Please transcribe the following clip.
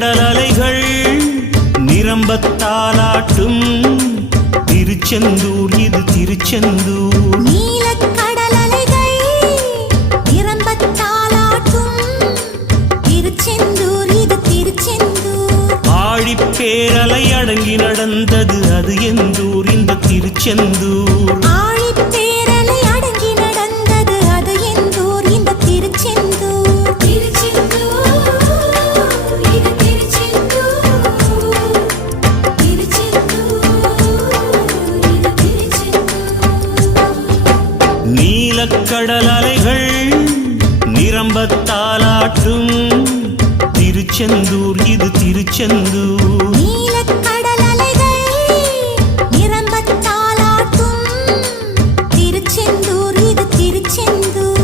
நீலக்கடல் அலைகள் நிரம்பத்தாலாட்டும் திருச்செந்தூர் இது திருச்செந்தூர். நீலக்கடல் அலைகள் நிரம்பத்தாலாட்டும் திருச்செந்தூர் இது திருச்செந்தூர். ஆழிப்பேரலை அடங்கி நடந்தது அது எந்தூர் இந்த திருச்செந்தூர். ஆழிப்பேரலை அடங்கி நடந்தது அது எந்தூர் இந்த திருச்செந்தூர். திருச்செந்தூர் இது திருச்செந்தூர். திருச்செந்தூர் இது திருச்செந்தூர். நீலக்கடல் அலைகள் நிரம்பத்தாலாட்டும் திருச்செந்தூர் இது திருச்செந்தூர். நீலக்கடல்